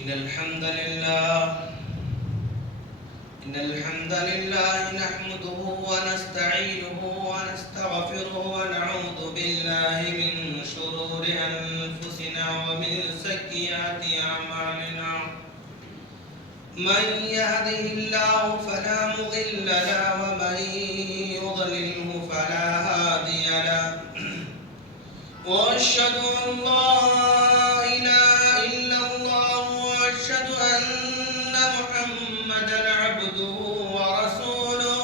إن الحمد لله نحمده ونستعينه ونستغفره ونعوذ بالله من شرور أنفسنا ومن سيئات أعمالنا من يهده الله فلا مضل له ومن يضلله فلا هادي له وأشهد أن لا إله إلا الله وأشهد أن محمدا عبده ورسوله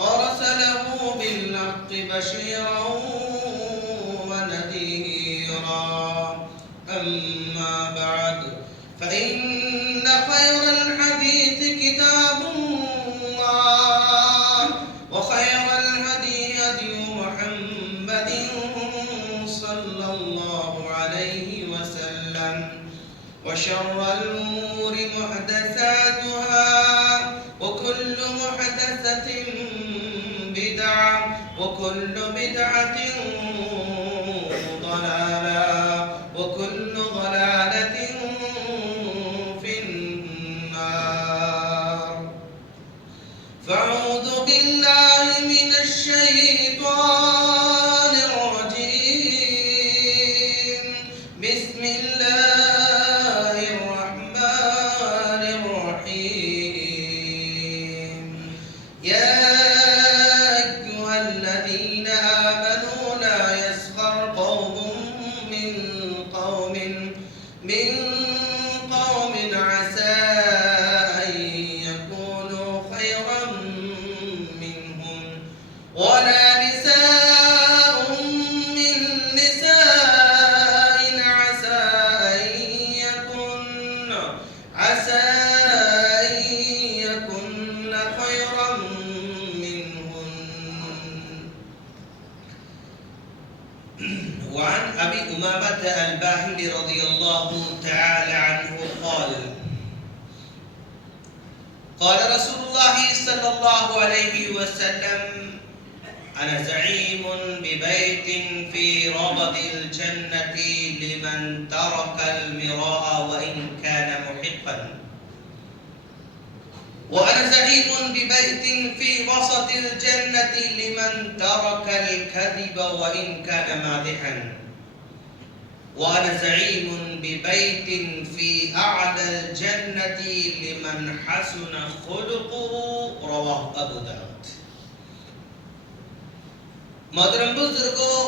أرسله بالحق بشيرا ونذيرا أما بعد فإن خير الحديث كتاب الله وخير الهدي هدي محمد صلى الله عليه وسلم وشر الأمور محدثاتها وكل محدثة بدعة وكل بدعة ضلالة وكل ضلالة في النار فأعوذ بالله من الشيطان الرجيم بسم الله الرحمن الرحيم يا أيها الذين آمنوا لا يسخر قوم من قوم عسى أن يكونوا خيرا منهم ولا نساء من نساء عسى أن يكن خيرا منهن. وعن أبي أمامة الباهلي رضي الله تعالى عنه قال رسول الله صلى الله عليه وسلم أنا زعيم ببيت في ربض الجنة لمن ترك المراء وإن كان محقا وأنا زعيم ببيت في وسط الجنة لمن ترك الكذب وإن كان مادحا وأنا زعيم ببيت في أعلى الجنة لمن حسن خلقه رواه أبو داود. محترم بزرگوں،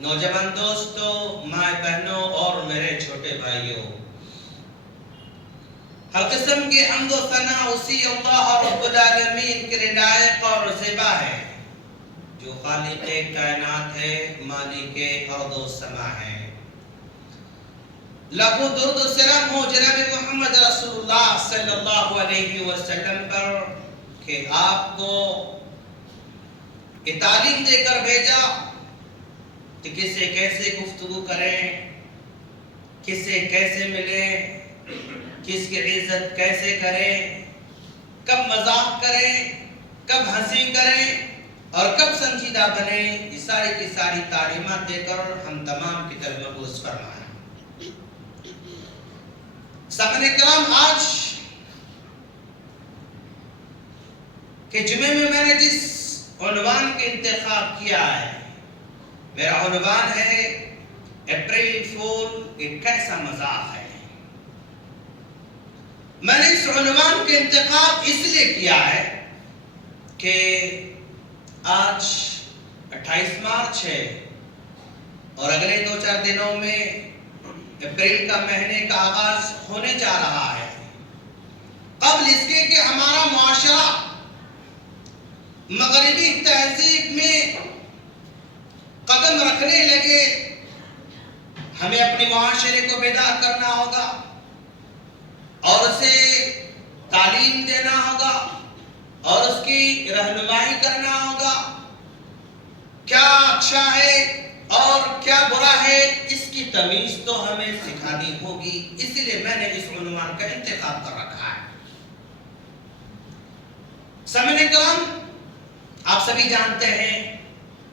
نوجوان دوستوں، ماں بہنوں اور میرے چھوٹے بھائیوں، ہر قسم کی حمد و ثنا اسی اللہ رب العالمین کے لیے لائق اور زیبا ہے جو خالق کائنات ہے، مالک ارض و سما ہے۔ لاکھوں درود و سلام ہو جناب محمد رسول اللہ صلی اللہ علیہ وسلم پر کہ آپ کو یہ تعلیم دے کر بھیجا کہ کس سے کیسے گفتگو کریں، کس سے کیسے ملیں، کس کی عزت کیسے کریں، کب مذاق کریں، کب ہنسی کریں اور کب سنجیدہ بنیں، یہ ساری کی ساری تعلیمات دے کر ہم تمام کی طرف مبعوث فرمائیں۔ سامعین کرام، آج کے جمعے میں نے جس عنوان کا انتخاب کیا ہے، میرا عنوان ہے اپریل فول ایک کیسا مذاق ہے۔ میں نے اس عنوان کا انتخاب اس لیے کیا ہے کہ آج 28 مارچ ہے اور اگلے 2-4 دنوں میں اپریل کا مہینے کا آغاز ہونے جا رہا ہے۔ قبل اس کے کہ ہمارا معاشرہ مغربی تہذیب میں قدم رکھنے لگے، ہمیں اپنے معاشرے کو بیدار کرنا ہوگا اور اسے تعلیم دینا ہوگا اور اس کی رہنمائی کرنا ہوگا۔ کیا اچھا ہے اور کیا برا ہے، اس کی تمیز تو ہمیں سکھانی ہوگی، اس لیے میں نے اس عنوان کا انتخاب کر رکھا ہے۔ سامعین کرام، آپ سبھی جانتے ہیں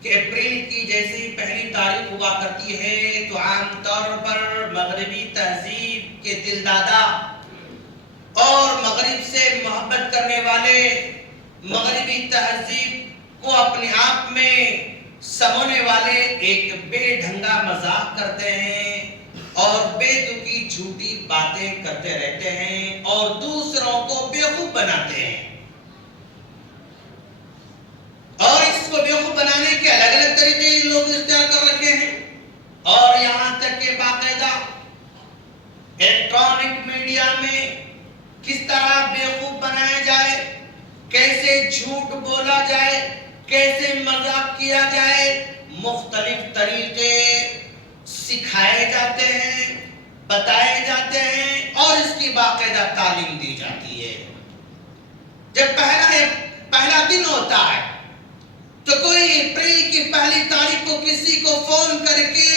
کہ اپریل کی جیسی پہلی تاریخ ہوا کرتی ہے تو عام طور پر مغربی تہذیب کے دل دادا اور مغرب سے محبت کرنے والے، مغربی تہذیب کو اپنے آپ میں سمونے والے ایک بے ڈھنگا مذاق کرتے ہیں اور بے دکی جھوٹی باتیں کرتے رہتے ہیں اور دوسروں کو بیوقوف بناتے ہیں، اور اس کو بیوقوف بنانے کے الگ الگ طریقے ان لوگ اختیار کر رکھے ہیں، اور یہاں تک کہ باقاعدہ الیکٹرانک میڈیا میں کس طرح بیوقوف بنایا جائے، کیسے جھوٹ بولا جائے، کیسے مذاق کیا جائے، مختلف طریقے سکھائے جاتے ہیں، بتائے جاتے ہیں اور اس کی باقاعدہ تعلیم دی جاتی ہے۔ جب پہلا دن ہوتا ہے تو کوئی اپریل کی پہلی تاریخ کو کسی کو فون کر کے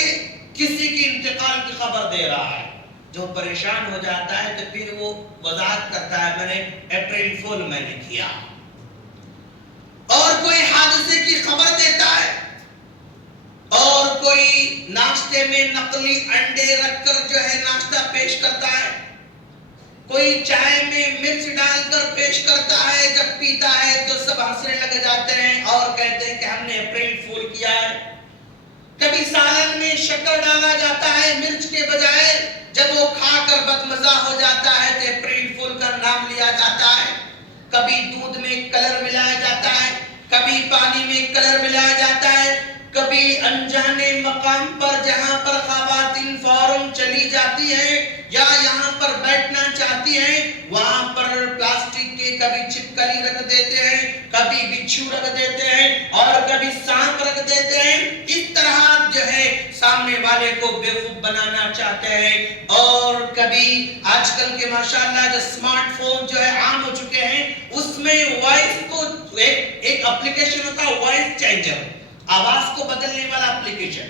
کسی کی انتقال کی خبر دے رہا ہے، جو پریشان ہو جاتا ہے تو پھر وہ وضاحت کرتا ہے میں نے اپریل فول میں نے کیا، اور کوئی حادثے کی خبر دیتا ہے، اور کوئی ناشتے میں نقلی انڈے رکھ کر جو ہے ناشتہ پیش کرتا ہے، کوئی چائے میں مرچ ڈال کر پیش کرتا ہے، جب پیتا ہے تو سب ہنسنے لگ جاتے ہیں اور کہتے ہیں کہ ہم نے اپریل فول کیا ہے۔ کبھی سالن میں شکر ڈالا جاتا ہے مرچ کے بجائے، جب وہ کھا کر بدمزہ ہو جاتا ہے تو اپریل فول کا نام لیا جاتا ہے۔ کبھی دودھ میں کلر ملایا جاتا ہے، کبھی پانی میں کلر ملایا جاتا ہے، کبھی انجانے مقام پر جہاں پر خواتین فورن چلی جاتی ہیں یا یہاں پر بیٹھنا چاہتی ہیں وہاں پر پلاسٹک کے کبھی چھپکلی رکھ دیتے ہیں، کبھی بچھو رکھ دیتے ہیں اور کبھی سانپ رکھ دیتے ہیں۔ اس طرح جو ہے سامنے والے کو بیوقوف بنانا چاہتے ہیں، اور کبھی آج کل کے ماشاءاللہ جو سمارٹ فون جو ہے عام ہو چکے ہیں اس میں وائس کو ایک اپلیکیشن ہوتا ہے وائس چینجر، آواز کو بدلنے والا اپلیکیشن،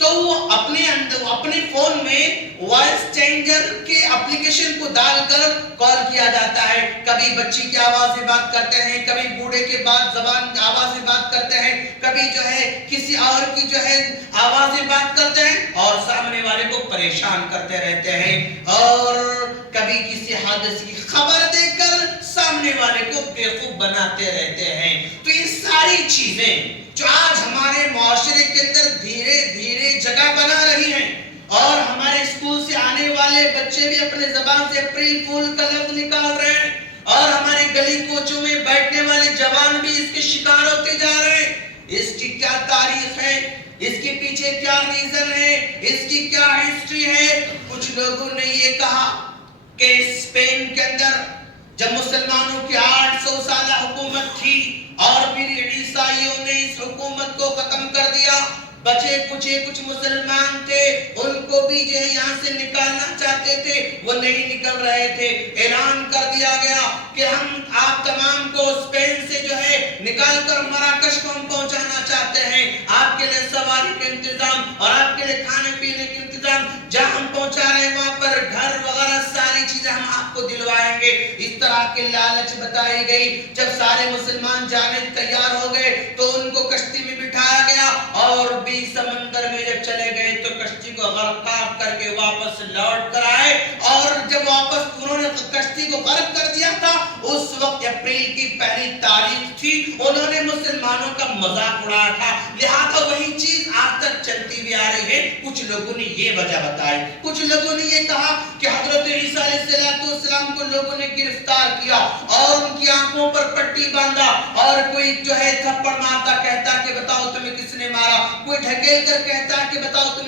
تو وہ اپنے فون میں وائس چینجر کے اپلیکیشن کو ڈال کر کال کیا جاتا ہے۔ کبھی بچی کی آواز سے بات کرتے ہیں، کبھی بوڑھے کے بعد زبان کی آواز سے بات کرتے ہیں، کبھی جو ہے کسی اور کی جو ہے آواز سے بات کرتے ہیں اور سامنے والے کو پریشان کرتے رہتے ہیں، اور کبھی کسی حادثے کی خبر دے کر سامنے والے کو بیوقوف بناتے رہتے ہیں۔ تو یہ ساری چیزیں جو آج ہمارے معاشرے کے اندر دھیرے دھیرے جگہ بنا رہی ہیں، اور ہمارے اسکول سے آنے والے بچے بھی اپنے زبان سے اپریل فول کا لفظ نکال رہے ہیں، اور ہمارے گلی کوچوں میں بیٹھنے والے جوان بھی اس کے شکار ہوتے جا رہے ہیں۔ اس کی کیا تاریخ ہے، اس کے پیچھے کیا ریزن ہے، اس کی کیا ہسٹری ہے؟ کچھ لوگوں نے یہ کہا کہ اسپین کے اندر جب مسلمانوں کی 800 سالہ حکومت تھی اور پھر عیسائیوں نے اس حکومت کو ختم کر دیا، بچے کچھ مسلمان تھے، ان کو بھی جو ہے یہاں سے نکالنا چاہتے تھے، وہ نہیں نکل رہے تھے۔ اعلان کر دیا گیا کہ ہم آپ تمام کو اسپین سے جو ہے نکال کر مراکش کو ہم پہنچانا چاہتے ہیں، آپ کے لیے سواری کا انتظام اور آپ کے لیے کھانے پینے کا انتظام، جہاں ہم پہنچا رہے ہیں وہاں پر گھر وغیرہ ساری چیزیں ہم آپ کو دلوائیں گے۔ اس طرح کے لالچ بتائی گئی۔ جب سارے مسلمان جانے تیار ہو گئے تو ان کو کشتی میں بٹھایا گیا، اور بھی سمندر میں جب چلے گئے تو کشتی کو غرقاب کر کے واپس لوٹ کر آئے، اور جب واپس انہوں نے کشتی کو غرق کر دیا تھا اس وقت اپریل کی پہلی تاریخ تھی، انہوں نے مسلمانوں کا مذاق اڑایا تھا۔ لہذا وہی چیز آج تک چلتی بھی آ رہی ہے۔ کچھ لوگوں نے یہ وجہ بتائی، کچھ لوگوں نے یہ کہا کہ حضرت عیسیٰ علیہ السلام کو لوگوں نے گرفتار کیا اور ان کی آنکھوں پر پٹی باندھا، اور کوئی جو ہے تھپڑ مارتا کہتا کہ بتاؤ تمہیں کس نے مارا، کوئی ڈھکیل کر کہتا کہ بتاؤ تم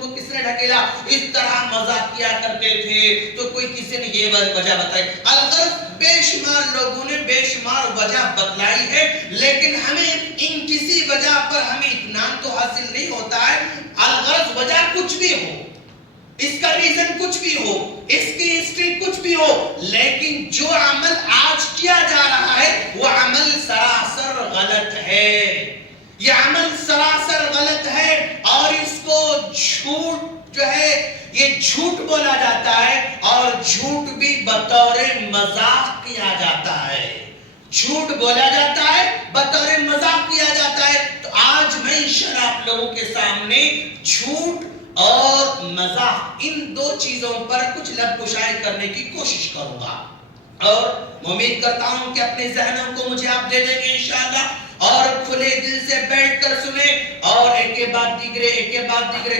کو کس نے ڈھکیلا۔ اس طرح مذاق کیا کرتے تھے، تو کوئی کسی نے یہ وجہ بتائی۔ الغرض بے شمار لوگوں نے بے شمار وجہ بتلائی ہے، لیکن ہمیں ان کسی وجہ پر ہمیں اطمینان تو حاصل نہیں ہوتا ہے۔ الغرض وجہ کچھ بھی ہو، اس کا ریزن کچھ بھی ہو، اس کی ہسٹری کچھ بھی ہو، لیکن جو عمل آج کیا جا رہا ہے وہ عمل سراسر غلط ہے۔ یہ عمل سراسر غلط ہے، اور اس کو جھوٹ جو ہے یہ جھوٹ بولا جاتا ہے، اور جھوٹ بھی بطور مذاق کیا جاتا ہے۔ جھوٹ بولا جاتا ہے، بطور مذاق کیا جاتا ہے۔ تو آج میں انشاءاللہ آپ لوگوں کے سامنے جھوٹ اور مزاح، ان دو چیزوں پر کچھ لب کشائی کرنے کی کوشش کروں گا، اور امید کرتا ہوں کہ اپنے ذہنوں کو مجھے آپ دے دیں گے انشاءاللہ، اور کھلے دل سے بیٹھ کر سنیں، اور ایک کے بعد دیگرے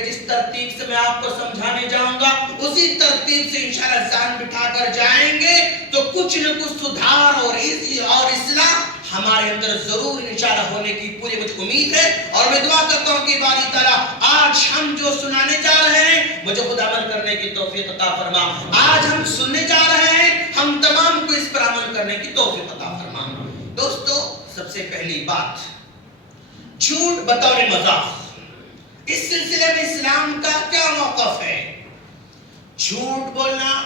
جس ترتیب سے میں آپ کو سمجھانے جاؤں گا اسی ترتیب سے انشاءاللہ ذہن بٹھا کر جائیں گے تو کچھ نہ کچھ سدھار اور اصلاح ہمارے اندر ضرور انشاءاللہ ہونے کی پوری مجھے امید ہے، اور میں دعا کرتا ہوں کہ باری تعالیٰ آج ہم جو سنانے جا رہے ہیں مجھے خود عمل کرنے کی توفیق عطا فرما، آج ہم سننے جا رہے ہیں ہم تمام کو اس پر عمل کرنے کی توفیق عطا فرما۔ دوستو، سب سے پہلی بات، جھوٹ بطور مذاق، اس سلسلے میں اسلام کا کیا موقف ہے؟ جھوٹ بولنا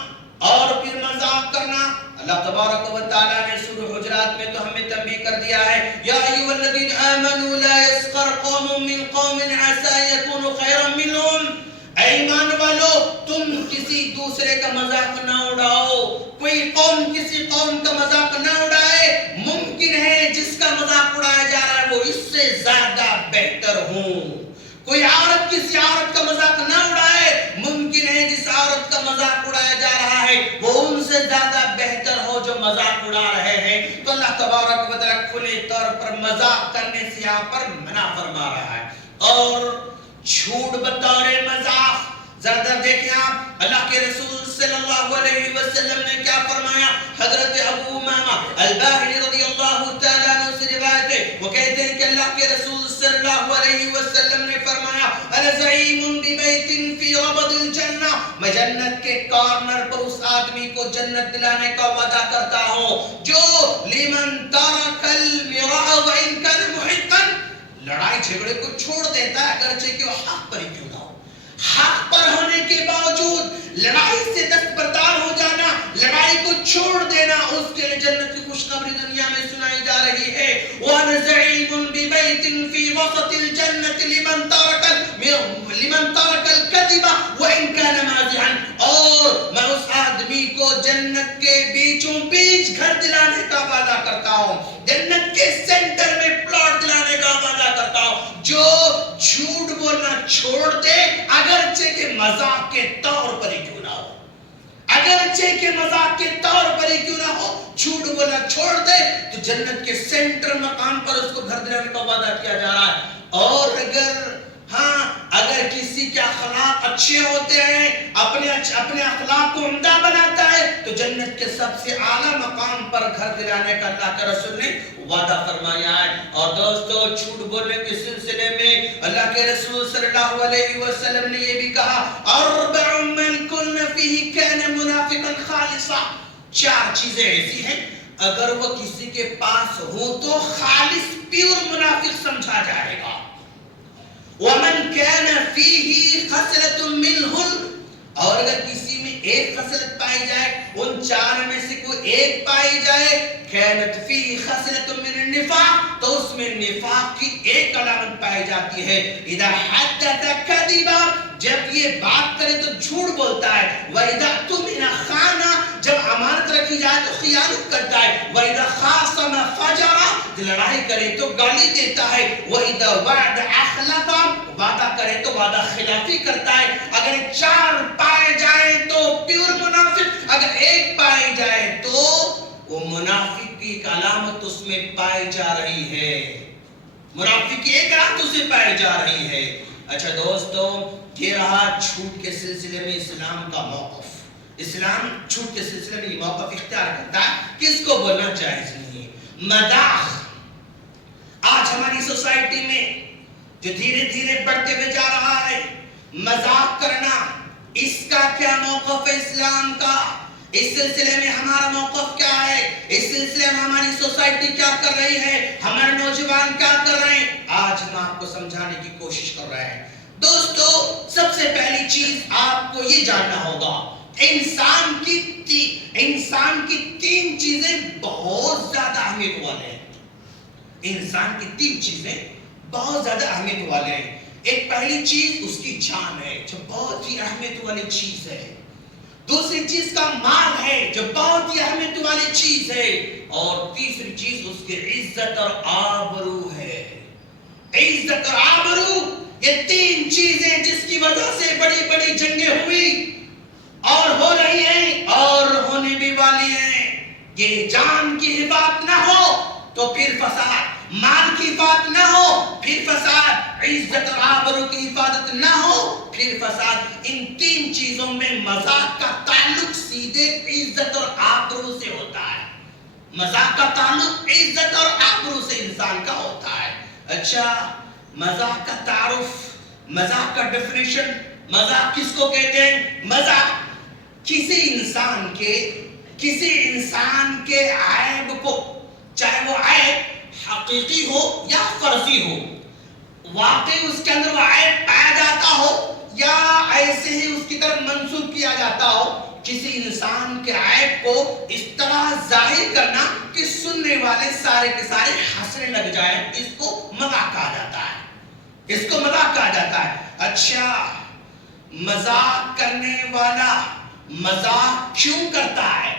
اور پھر مذاق کرنا، اللہ تبارک و تعالیٰ نے سورہ حجرات میں تو ہمیں تنبیہ کر دیا ہے، یا ایھا الذین آمنوا لا یسخر قوم من قوم عسى یکونوا خیرا منہم، اے ایمان والو تم کسی دوسرے کا مذاق نہ اڑاؤ، کوئی قوم کسی قوم کا مذاق نہ اڑائے، ممکن ہے جس کا مذاق اڑایا جا رہا ہے وہ اس سے زیادہ بہتر ہوں، کوئی عورت کسی عورت کا مذاق نہ اڑائے، ممکن ہے جس عورت کا مذاق اڑایا جا رہا ہے وہ ان سے زیادہ بہتر ہو جو مذاق اڑا رہے ہیں، تو اللہ تبارک و تعالیٰ کھلے طور پر مذاق کرنے سے یہاں پر منع فرما رہا ہے۔ اور جھوٹ بطور مذاق، ذرا دیکھیں آپ اللہ کے رسول صلی اللہ علیہ وسلم نے کیا فرمایا، حضرت ابو امامہ الباہلی رضی اللہ تعالیٰ عنہ سے روایت ہے، وہ کہتے ہیں کہ اللہ کے رسول صلی اللہ علیہ وسلم نے فرمایا، انا زعیم ببیت فی ربض الجنہ، میں جنت کے کارنر پر اس آدمی کو جنت دلانے کا وعدہ کرتا ہوں جو لمن ترک المراء وان کان محقا، لڑائی جھگڑے کو چھوڑ دیتا ہے اگرچہ کہ وہ حق پر ہی کیوں نہ ہو، حق پر ہونے کے باوجود لڑائی سے دستبردار ہو جانا، لڑائی کو چھوڑ دینا، اس کے لیے جنت کی خوشخبری دنیا میں سنائی جا رہی ہے۔ وَأَنَا زَعِيمٌ بِبَيْتٍ فِي وَسَطِ الْجَنَّةِ لِمَنْ تَرَكَ الْكَذِبَ وَإِنْ كَانَ مَازِحًا، اور میں اس آدمی کو جنت کے بیچوں بیچ گھر دلانے کا وعدہ کرتا ہوں، جنت کے سینٹر میں پلاٹ دلانے کا وعدہ کرتا ہوں جو جھوٹ بولنا چھوڑ دے اگرچہ کہ مذاق کے طور پر ہی کیوں نہ ہو، اگرچہ کہ مذاق کے طور پر ہی کیوں نہ ہو، جھوٹ بولنا چھوڑ دے تو جنت کے سینٹر مقام پر اس کو گھر دلانے کا وعدہ کیا جا رہا ہے۔ اور اگر کسی کے اخلاق اچھے ہوتے ہیں، اپنے اخلاق کو عمدہ بناتا ہے تو جنت کے سب سے اعلیٰ مقام پر گھر دلانے کا اللہ کے رسول نے وعدہ فرمایا ہے۔ اور دوستو، جھوٹ بولنے کے سلسلے میں اللہ کے رسول صلی اللہ علیہ وسلم نے یہ بھی کہا، اربع من کن فیہ کان منافقا خالصا، چار چیزیں ایسی ہیں اگر وہ کسی کے پاس ہوں تو خالص پیور منافق سمجھا جائے گا۔ وَمَنْ كَانَ فِيهِ خَصْلَةٌ مِّنْهُ، اور اگر کسی میں ایک خصلت پائی جائے، ان چار میں سے کوئی ایک پائی جائے، كَانَتْ فِيهِ خَصْلَةٌ مِّنَ النِّفَاقِ، تو اس میں نفاق کی ایک علامت پائی جاتی ہے۔ اِذَا حَدَّثَ كَذِبًا، جب یہ بات کرے تو جھوٹ بولتا ہے۔ وَإِذَا اؤْتُمِنَ خَانَ، جب امانت رکھی جائے تو خیانت کرتا ہے۔ وَإِذَا خَاصَمَ فَجَرَ، لڑائی کرے تو گالی دیتا ہے۔ وَإِذَا وَعَدَ أَخْلَفَ، وعدہ کرے تو وعدہ خلافی کرتا ہے۔ اگر چار پائے جائیں تو پیور منافق، اگر ایک پائے جائے تو وہ منافق کی ایک علامت اس میں پائی جا رہی ہے، منافق کی ایک علامت اس میں پائی جا رہی ہے۔ اچھا دوستو، یہ رہا جھوٹ کے سلسلے میں اسلام کا موقف۔ اسلام جھوٹ کے سلسلے میں یہ موقف اختیار کرتا ہے کہ اس کو بولنا جائز نہیں ہے۔ مذاق، آج ہماری سوسائٹی میں جو دھیرے دھیرے بڑھتے ہوئے جا رہا ہے، مذاق کرنا، اس کا کیا موقف ہے اسلام کا؟ اس سلسلے میں ہمارا موقف کیا ہے؟ اس سلسلے میں ہماری سوسائٹی کیا کر رہی ہے؟ ہمارے نوجوان کیا کر رہے ہیں؟ آج ہم آپ کو سمجھانے کی کوشش کر رہے ہیں۔ دوستو، سب سے پہلی چیز آپ کو یہ جاننا ہوگا، انسان کی تین چیزیں بہت زیادہ اہمیت والے ہیں۔ انسان کی تین چیزیں بہت زیادہ اہمیت والے ہیں۔ ایک پہلی چیز اس کی جان ہے جو بہت ہی اہمیت والی چیز ہے۔ دوسری چیز کا مال ہے جو بہت ہی اہمیت والی چیز ہے۔ اور تیسری چیز اس کی عزت اور آبرو ہے۔ عزت اور آبرو یہ تین چیزیں جس کی وجہ سے بڑی بڑی جنگیں ہوئی اور ہو رہی ہیں اور ہونے بھی والی ہیں. یہ جان کی حفاظت نہ ہو تو پھر فساد، مال کی حفاظت نہ ہو پھر فساد، عزت اور آبرو کی حفاظت نہ ہو پھر فساد. ان تین چیزوں میں مذاق کا تعلق سیدھے عزت اور آبرو سے ہوتا ہے. مذاق کا تعلق عزت اور آبرو سے انسان کا ہوتا ہے. اچھا، مذاق کا تعارف، مذاق کا ڈیفینیشن، مذاق کس کو کہتے ہیں؟ مذاق کسی انسان کے عیب کو، چاہے وہ عیب حقیقی ہو یا فرضی ہو، واقعی اس کے اندر وہ عیب پایا جاتا ہو یا ایسے ہی اس کی طرف منسوب کیا جاتا ہو، کسی انسان کے عیب کو اس طرح ظاہر کرنا کہ سننے والے سارے کے سارے ہنسنے لگ جائیں، اس کو مذاق کہا جاتا ہے. اس کو مذاق کہا جاتا ہے. اچھا، مذاق کرنے والا مذاق کیوں کرتا ہے؟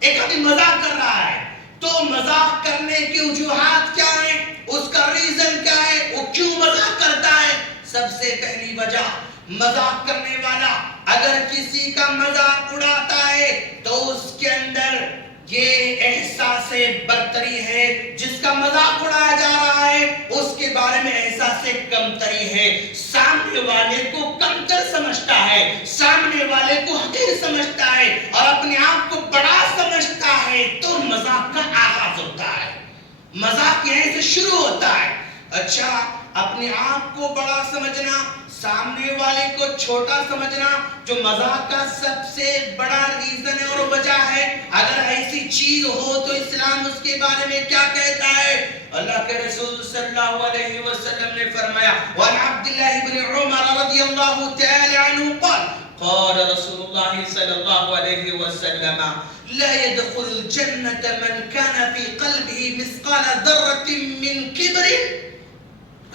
ایک آدمی مذاق کر رہا ہے تو مذاق کرنے کی وجوہات کیا ہیں، اس کا ریزن کیا ہے، وہ کیوں مذاق کرتا ہے؟ سب سے پہلی وجہ، مذاق کرنے والا اگر کسی کا مذاق اڑاتا ہے تو اس کے اندر یہ احساس برتری ہے، جس کا مذاق اڑایا جا رہا ہے اس کے بارے میں احساس کمتری ہے، سامنے والے کو کمتر سمجھتا ہے، سامنے والے کو حقیر سمجھتا ہے اور اپنے آپ کو بڑا سمجھتا ہے. تو مذاق کا آغاز ہوتا ہے، مذاق یہیں سے شروع ہوتا ہے. اچھا، اپنے آپ کو بڑا سمجھنا، سامنے والے کو چھوٹا سمجھنا جو مذاق کا سب سے بڑا ریزن ہے اور وجہ ہے. اگر ایسی چیز ہو تو اسلام اس کے بارے میں کیا کہتا ہے؟ اللہ کے رسول صلی اللہ علیہ وسلم نے فرمایا، وعن عبداللہ بن عمر رضی اللہ تعالی عنہ قال قال رسول اللہ صلی اللہ علیہ وسلم لا يدخل الجنة من كان في قلبه مثقال ذرة من كبر.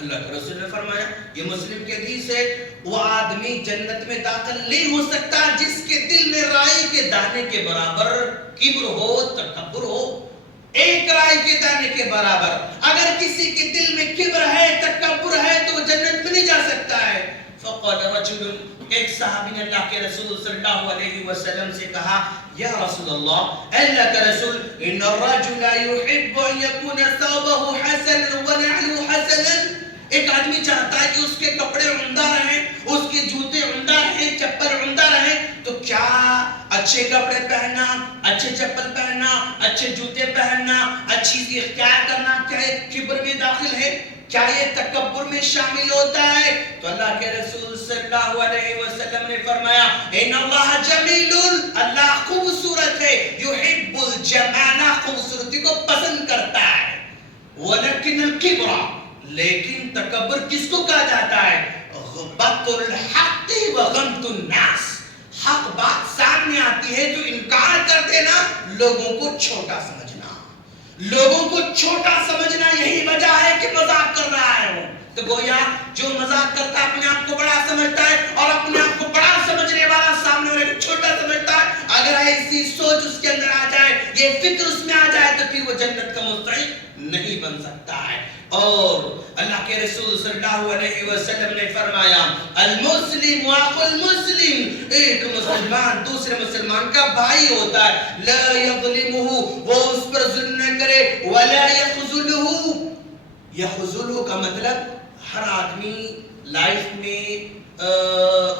اللہ کے رسول نے فرمایا، یہ مسلم کے حدیث ہے، وہ آدمی جنت میں داخل نہیں ہو سکتا جس کے دل میں رائی کے دانے کے برابر کبر ہو، تکبر ہو. ایک رائی کے دانے کے برابر اگر کسی کے دل میں کبر ہے، تکبر ہے تو وہ جنت میں نہیں جا سکتا ہے. فقال رجل، ایک صحابی نے اللہ کے رسول صلی اللہ علیہ وسلم سے کہا، یا رسول اللہ، اللہ کا رسول، ان الرجل يحب ان يكون ثوبه حسنا ونعله حسنا. ایک آدمی چاہتا ہے کہ اس کے کپڑے عمدہ رہیں، اس کے جوتے عمدہ رہیں، چپل عمدہ رہیں. تو کیا اچھے کپڑے پہننا، اچھے چپل پہننا، اچھے جوتے پہننا، اچھی چیز اختیار کرنا کیا ایک کبر میں داخل ہے؟ کیا یہ تکبر میں شامل ہوتا ہے؟ تو اللہ کے رسول صلی اللہ علیہ وسلم نے فرمایا، ان اللہ جمیل، اللہ خوبصورت ہے، یحب الجمال، خوبصورتی کو پسند کرتا ہے. ولکن الکبر، لیکن تکبر کس کو کہا جاتا ہے؟ بطر الحق و غمط الناس. حق بات سامنے آتی ہے تو انکار کر دینا، لوگوں کو چھوٹا سمجھنا، لوگوں کو چھوٹا سمجھنا، یہی وجہ ہے کہ مذاق کر رہا ہے وہ. تو گویا جو مذاق کرتا ہے اپنے آپ کو بڑا سمجھتا ہے اور اپنے آپ کو بڑا سمجھنے والا سامنے والے کو چھوٹا سمجھتا ہے. اگر ایسی سوچ اس کے اندر آ جائے، یہ فکر اس میں آ جائے تو پھر وہ جنت کا مستحق نہیں بن سکتا ہے. اور اللہ کے رسول صلی اللہ علیہ وسلم نے فرمایا، المسلم اخو المسلم، ایک مسلمان دوسرے مسلمان کا بھائی ہوتا ہے. لا یظلمہ، وہ اس پر ظلم نہ کرے، ولا یخذلہ. یخذلہ کا مطلب ہر آدمی لائف میں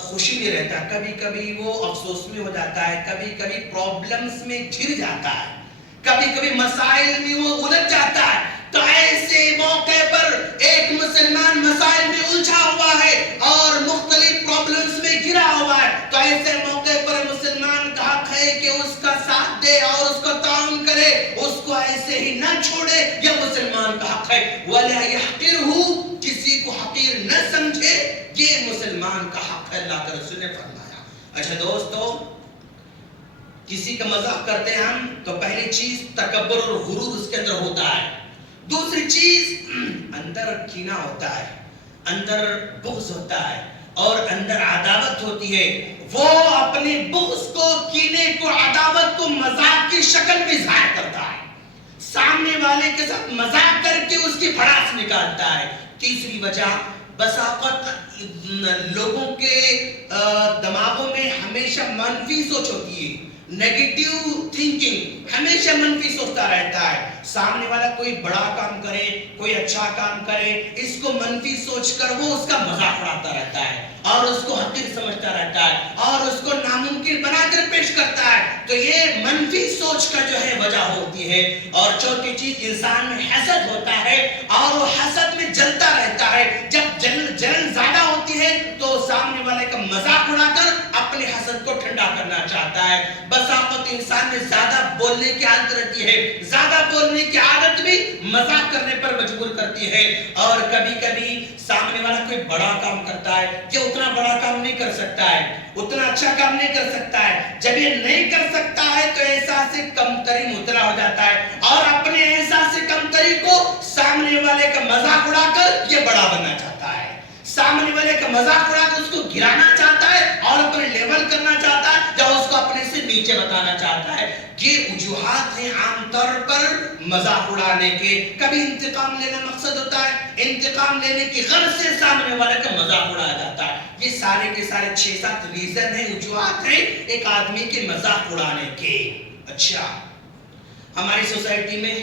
خوشی میں رہتا ہے، کبھی کبھی وہ افسوس میں ہو جاتا ہے، کبھی کبھی پرابلمز میں گھر جاتا ہے، کبھی کبھی مسائل میں وہ الجھ جاتا ہے. تو ایسے موقع پر ایک مسلمان مسائل میں الجھا ہوا ہے اور مختلف پرابلمز میں گھرا ہوا ہے، تو ایسے موقع پر مسلمان کا حق ہے کہ اس کا ساتھ دے اور اس کو تعاون کرے، اس کو ایسے ہی نہ چھوڑے. یہ مسلمان کا حق ہے. وَلَا يَحْقِرْهُ، کسی کو حقیر نہ سمجھے، یہ مسلمان کا حق ہے، اللہ کے رسول نے فرمایا. اچھا دوستو، کسی کا مذاق کرتے ہیں ہم تو پہلی چیز تکبر اور غرور اس کے اندر ہوتا ہے. دوسری چیز اندر کینہ ہوتا ہے، اندر بغض ہوتا ہے اور اندر عداوت ہوتی ہے. وہ اپنے بغض کو، کینے کو، عداوت کو مذاق کی شکل میں ظاہر کرتا ہے، سامنے والے کے ساتھ مذاق کر کے اس کی بھڑاس نکالتا ہے. تیسری وجہ بس اوقات لوگوں کے دماغوں میں ہمیشہ منفی سوچ ہوتی ہے، نیگیٹو تھنکنگ، ہمیشہ منفی سوچتا رہتا ہے. سامنے والا کوئی بڑا کام کرے، کوئی اچھا کام کرے، اس کو منفی سوچ کر وہ اس کا مذاق اڑاتا رہتا ہے اور اس کو حقیر سمجھتا رہتا ہے اور اس کو ناممکن بنا کر پیش کرتا ہے. تو یہ منفی سوچ کا جو ہے وجہ ہوتی ہے. اور چوتھی چیز، انسان میں حسد ہوتا ہے اور وہ حسد میں جلتا رہتا ہے. جب جلن زیادہ ہوتی ہے تو سامنے والے کا مذاق اڑا کر اپنے حسد کو ٹھنڈا کرنا چاہتا ہے. بس اوقات انسان میں زیادہ بولنے کی عادت رہتی ہے، زیادہ بولنے کی عادت بھی مذاق کرنے پر مجبور کرتی ہے. اور کبھی کبھی سامنے والا کوئی بڑا کام کرتا ہے، یہ اتنا بڑا کام نہیں کر سکتا ہے، اتنا اچھا کام نہیں کر سکتا ہے. جب یہ نہیں کر سکتا ہے تو احساس کمتری مبتلا ہو جاتا ہے اور اپنے احساس کمتری کو سامنے والے کا مذاق اڑا کر یہ بڑا بننا چاہتا ہے، سامنے والے کا مذاق اڑا کر اس کو گرانا چاہتا ہے اور اپنے لیول کرنا چاہتا ہے یا اس کو اپنے سے نیچے بتانا چاہتا ہے. یہ وجوہات ہیں عام طور پر مذاق اڑانے کے. کبھی انتقام لینا مقصد ہوتا ہے، انتقام لینے کی غرض سے سامنے والے کا مذاق اڑایا جاتا ہے. یہ سارے کے سارے 6-7 ریزن ہیں، وجوہات ہیں ایک آدمی کے مذاق اڑانے کے. اچھا، ہماری سوسائٹی میں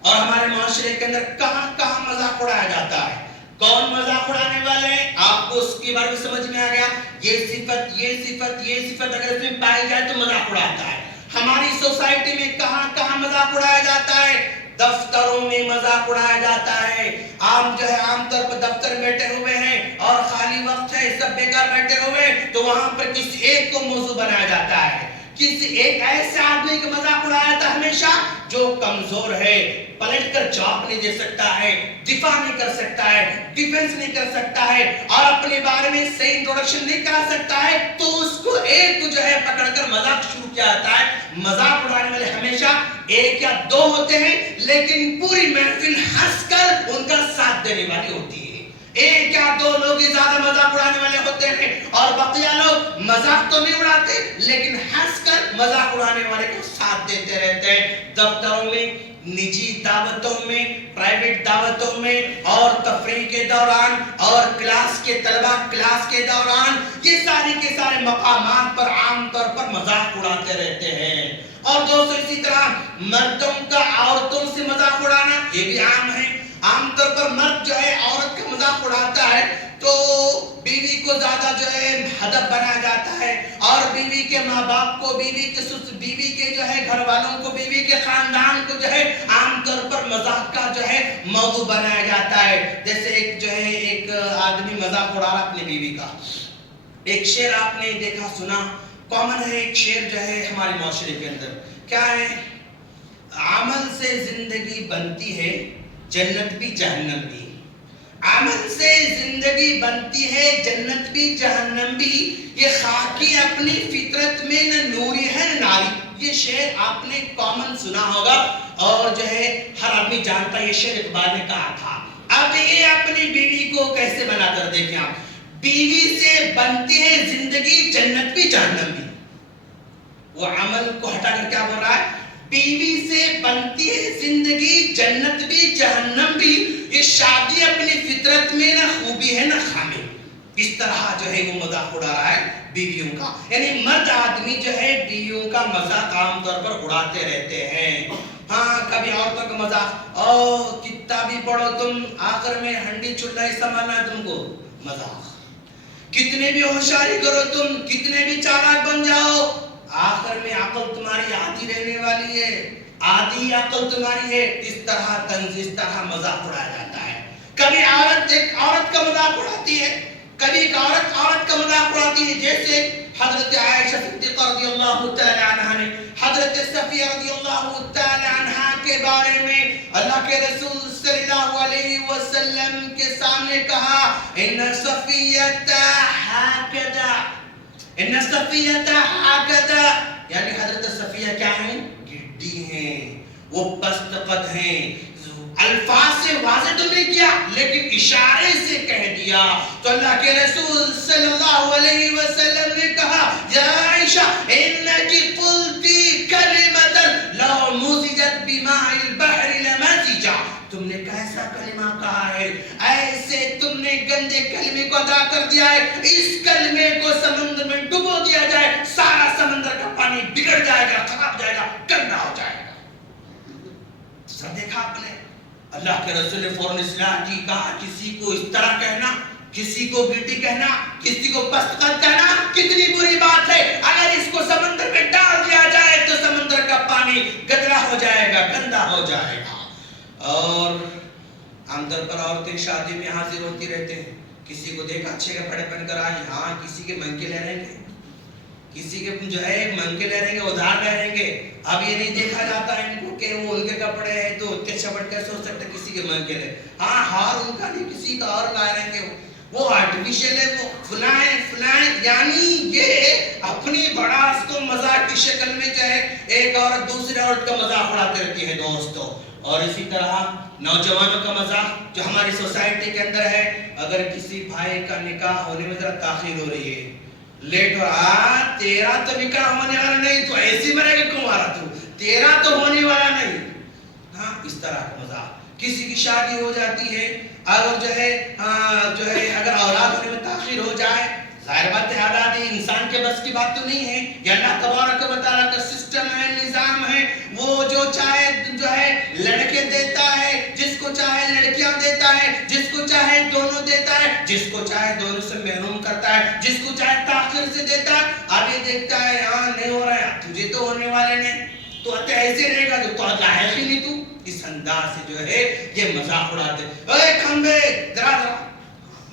اور ہمارے معاشرے کے اندر کہاں کہاں مذاق اڑایا جاتا ہے؟ کون مذاق اڑانے والے ہیں؟ آپ کو اس کے بارے میں سمجھ میں آ گیا. یہ صفت اگر اس میں پائی جائے تو مذاق اڑاتا ہے. ہماری سوسائٹی میں کہاں کہاں مذاق اڑایا جاتا ہے؟ دفتروں میں مذاق اڑایا جاتا ہے. عام طور پر دفتر میں بیٹھے ہوئے ہیں اور خالی وقت ہے، سب بیکار بیٹھے ہوئے ہیں تو وہاں پر کسی ایک کو موضوع بنایا جاتا ہے. کسی ایک ایسے آدمی کا مذاق اڑایا جاتا ہے ہمیشہ جو کمزور ہے، پلٹ کر جواب نہیں دے سکتا ہے، دفاع نہیں کر سکتا ہے، ڈیفنس نہیں کر سکتا ہے اور اپنے بارے میں صحیح انٹروڈکشن نہیں کرا سکتا ہے. تو اس کو ایک کو جو ہے پکڑ کر مذاق شروع کیا جاتا ہے. مذاق اڑانے والے ہمیشہ ایک یا دو ہوتے ہیں لیکن پوری محفل ہنس کر ان کا ساتھ دینے والی ہوتی ہے. ایک یا دو لوگ ہی زیادہ مذاق اڑانے والے ہوتے ہیں اور بقیہ لوگ مذاق تو نہیں اڑاتے لیکن ہنس کر مذاق اڑانے والے کو ساتھ دیتے رہتے ہیں. دفتروں میں، نجی دعوتوں میں، پرائیویٹ دعوتوں میں اور تفریح کے دوران اور کلاس کے طلبہ کلاس کے دوران یہ سارے کے سارے مقامات پر عام طور پر مذاق اڑاتے رہتے ہیں. اور دوستو اسی طرح مردوں کا عورتوں سے مذاق اڑانا یہ بھی عام ہے. عام طور پر مرد جو ہے عورت کا مذاق اڑاتا ہے تو بیوی کو زیادہ جو ہے ہدف بنایا جاتا ہے اور بیوی کے ماں باپ کو، بیوی کے جو ہے گھر والوں کو، بیوی کے خاندان کو جو ہے عام طور پر مذاق کا جو ہے موضوع بنایا جاتا ہے. جیسے ایک آدمی مذاق اڑا رہا اپنی بیوی کا. ایک شعر آپ نے دیکھا سنا، کامن ہے ایک شعر جو ہے ہمارے معاشرے کے اندر. کیا ہے؟ عمل سے زندگی بنتی ہے جنت بھی جہنم بھی. عمل سے زندگی بنتی ہے جنت بھی جہنم بھی. یہ خاکی اپنی فطرت میں نہ نوری ہے نہ ناری. یہ شعر آپ نے کامن سنا ہوگا اور جو ہے ہر آدمی جانتا ہے یہ شعر اقبال نے کہا تھا. اب یہ اپنی بیوی کو کیسے بنا کر دیکھیں آپ. بیوی سے بنتی ہے زندگی جنت بھی جہنم بھی. وہ عمل کو ہٹا کر کیا بول رہا ہے؟ بیوی سے بنتی ہے زندگی جنت بھی جہنم بھی. یہ شادی اپنی فطرت میں نہ خوبی ہے نہ خامی. اس طرح جو ہے وہ مذاق اڑا رہا ہے بیویوں کا. یعنی مرد آدمی جو ہے بیویوں کا مذاق عام طور پر اڑاتے رہتے ہیں. ہاں، کبھی عورتوں کا مذاق، کتنا بھی پڑھو تم آخر میں ہنڈی چولہا ہی سنبھالنا ہے تم کو. مذاق. کتنے بھی ہوشیاری کرو تم، کتنے بھی چالاک بن جاؤ، آخر میں عقل تمہاری آدھی رہنے والی ہے، آدھی عقل تمہاری ہے. اس طرح مذاق اڑایا جاتا ہے. کبھی عورت ایک عورت کا مذاق اڑاتی ہے، کبھی ایک عورت کا مذاق اڑاتی ہے. جیسے حضرت عائشہ صدیقہ رضی اللہ تعالی عنہا نے حضرت صفیہ رضی اللہ تعالی عنہا کے بارے میں اللہ کے رسول صلی اللہ علیہ وسلم کے سامنے کہا، ان صفیہ ہکذا، ان صفیہ ہکذا. یعنی حضرت صفیہ کیا ہیں؟ گڈی ہیں، وہ پست قد ہیں. الفاظ سے واضح تو نہیں کیا لیکن اشارے سے کہہ دیا. تو اللہ کے رسول صلی اللہ علیہ وسلم نے کہا، یا عائشہ انکی قلتی کلمتا لو مزجت بماء البحر لمزجا. تم نے کیسا کلمہ کہا ہے، ایسے تم نے گندے کر دیا ہے، اس کلمے کو سمندر میں ڈبو دیا جائے، سارا سمندر کا پانی بگڑ جائے گا، خراب جائے گا، گندا ہو جائے گا۔ سر دیکھا آپ نے اللہ کے رسول نے فوراً اصلاح کی، کہا کسی کو اس طرح کہنا، کسی کو بیٹی کہنا، کسی کو پست قد کہنا کتنی بری بات ہے۔ اگر اس کو سمندر میں ڈال دیا جائے تو سمندر کا پانی گدرا ہو جائے گا، گندا ہو جائے گا۔ اور عام طور پر عورتیں شادی میں حاضر ہوتی رہتے ہیں، کسی کو دیکھا اچھے کپڑے پہن کر آئی، ہاں کسی کے منکے لے رہیں گے، کسی کے جو ہے منکے لے رہیں گے، ادھار لے رہیں گے۔ اب یہ نہیں دیکھا جاتا ہے ان کو کہ وہ ان کے کپڑے ہیں تو اتنے چپٹ کیسے ہو سکتے کسی کے منکے لے، ہاں ہار ان کا نہیں کسی کا اور لائے رہیں گے، وہ آرٹیفیشل ہے، وہ فلائیں، یعنی یہ اپنی بڑاس کو مذاق کی شکل میں جو ہے ایک عورت دوسری عورت کا مذاق اڑاتے رہتی ہے دوستو۔ اور اسی طرح نوجوانوں کا مذاق جو ہماری سوسائٹی کے اندر ہے، اگر کسی بھائی کا نکاح ہونے میں ذرا تاخیر ہو رہی ہے، لیٹ ہو رہا، تیرا تو نکاح ہونے والا نہیں، تو ایسی مرے گا کیوں مارا تو، تیرا تو ہونے والا نہیں، ہاں اس طرح کا مذاق۔ کسی کی شادی ہو جاتی ہے، اگر جو ہے اگر اولاد ہونے میں تاخیر ہو جائے، ظاہر بات ہے اولاد انسان کے بس کی بات تو نہیں ہے، یہ اللہ تبارک و تعالیٰ کا سسٹم ہے، نظام ہے، وہ جو چاہے جو ہے لڑکے دیتا ہے، جس کو چاہے لڑکیاں دیتا ہے، جس کو چاہے دونوں دیتا ہے، جس کو چاہے دونوں سے محروم کرتا ہے، جس کو چاہے تاخیر سے دیتا ہے۔ اب یہ دیکھتا ہے ہاں نہیں ہو رہا ہے، تجھے تو ہونے والے نہیں، تو ایسے رہے گا تو لائق ہی نہیں تو۔ اس انداز سے جو ہے یہ مذاق اڑاتے، اے کھمبے ذرا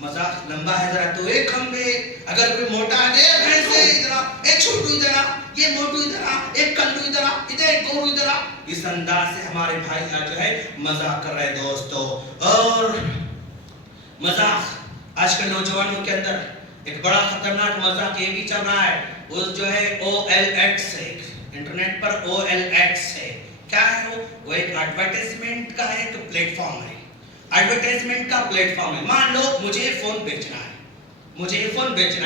مذاق لمبا ہے ذرا تو ایک کھمبے، اگر کوئی موٹا ہے بھینسے ادھر، ایک چھوٹو ادھر، یہ موٹو ادھر، ایک کلو ادھر، ادھر ایک گورو ادھر۔ اس انداز سے ہمارے بھائی جو ہے مذاق کر رہے دوستو۔ اور مذاق آج کل نوجوانوں کے اندر ایک بڑا خطرناک مذاق یہ بھی چل رہا ہے، وہ جو ہے OLX ہے، انٹرنیٹ پر OLX ہے، کیا ہے وہ ایک ایڈورٹائزمنٹ کا ایک پلیٹ فارم ہے، ایڈورٹائزمنٹ کا پلیٹ فارم ہے۔ مان لو مجھے فون بیچنا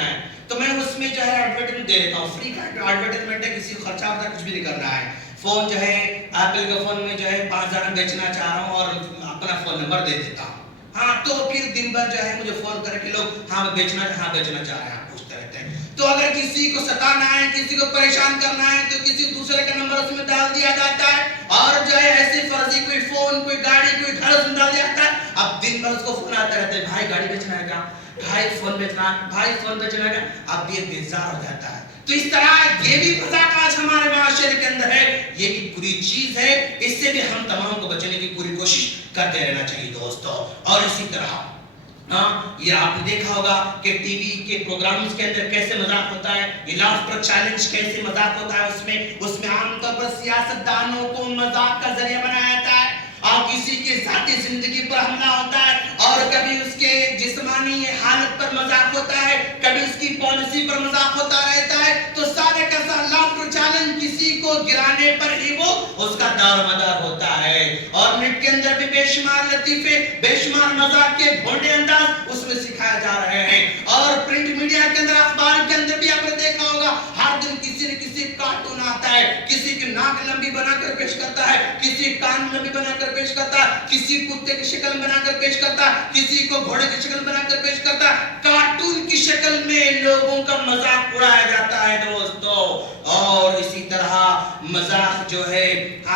ہے، تو میں اس میں جو ہے ایڈورٹائزمنٹ دے دیتا ہوں، فری کا ایڈورٹائزمنٹ ہے، کسی خرچہ ہوتا ہے، کچھ بھی نہیں کرنا ہے۔ فون جو ہے ایپل کا فون میں جو ہے 5000 میں بیچنا چاہ رہا ہوں اور اپنا فون نمبر دے دیتا ہوں، ہاں تو پھر دن بھر جو ہے مجھے فون کر کے لوگ ہاں بیچنا چاہ رہے ہیں پوچھتے رہتے ہیں۔ تو اگر کسی کو ستانا ہے، کسی کو پریشان کرنا ہے تو کسی دوسرے کا نمبر اس میں ڈال دیا جاتا ہے، اور جو ہے ایسے فرضی کوئی فون، کوئی گاڑی، کوئی گھر اس میں ڈال دیا جاتا ہے۔ اب دن بھر اس کو فون آتے رہتے ہیں، بھائی گاڑی بیچنا ہے کیا، بھائی فون بیچنا ہے، اب یہ بیزار ہو جاتا ہے۔ تو اس طرح یہ بھی مذاق آج ہمارے معاشرے کے اندر ہے، یہ بھی بری چیز ہے، اس سے بھی ہم تمام کو بچنے کی پوری کوشش کرتے رہنا چاہیے دوستو۔ اور اسی طرح یہ آپ نے دیکھا ہوگا کہ ٹی وی کے پروگرامز کے اندر کیسے مذاق ہوتا ہے، یہ لافٹر چیلنج کیسے مذاق ہوتا ہے، اس میں عام طور پر سیاستدانوں کو مذاق کا ذریعہ بنایا جاتا ہے، اور کسی کی ذاتی زندگی پر حملہ ہوتا ہے، اور کبھی اس کے جسمانی حالت پر مذاق ہوتا ہے، کبھی اس کی پالیسی پر مذاق ہوتا رہتا ہے۔ تو سارے کا سارا لافٹر چیلنج کسی کو گرانے پر ہی وہ اس کا دار مدار ہوتا ہے۔ اور نیٹ کے اندر بھی بے شمار لطیفے، بے شمار مذاق کے بھونڈے انداز اس میں سکھائے جا رہے ہیں۔ اور پرنٹ میڈیا کے اندر، اخبار کے اندر بھی آپ نے دیکھا ہوگا، ہر دن کسی نہ کسی کارٹون آتا ہے، کسی کی ناک لمبی بنا کر پیش کرتا ہے، کسی کان لمبی بنا کر پیش کرتا ہے، کسی کتے کی شکل بنا کر پیش کرتا ہے، کسی کو گھوڑے کی شکل بنا کر پیش کرتا ہے، کارٹون کی شکل میں لوگوں کا مذاق اڑایا جاتا ہے دوستو۔ اور اسی طرح مذاق جو ہے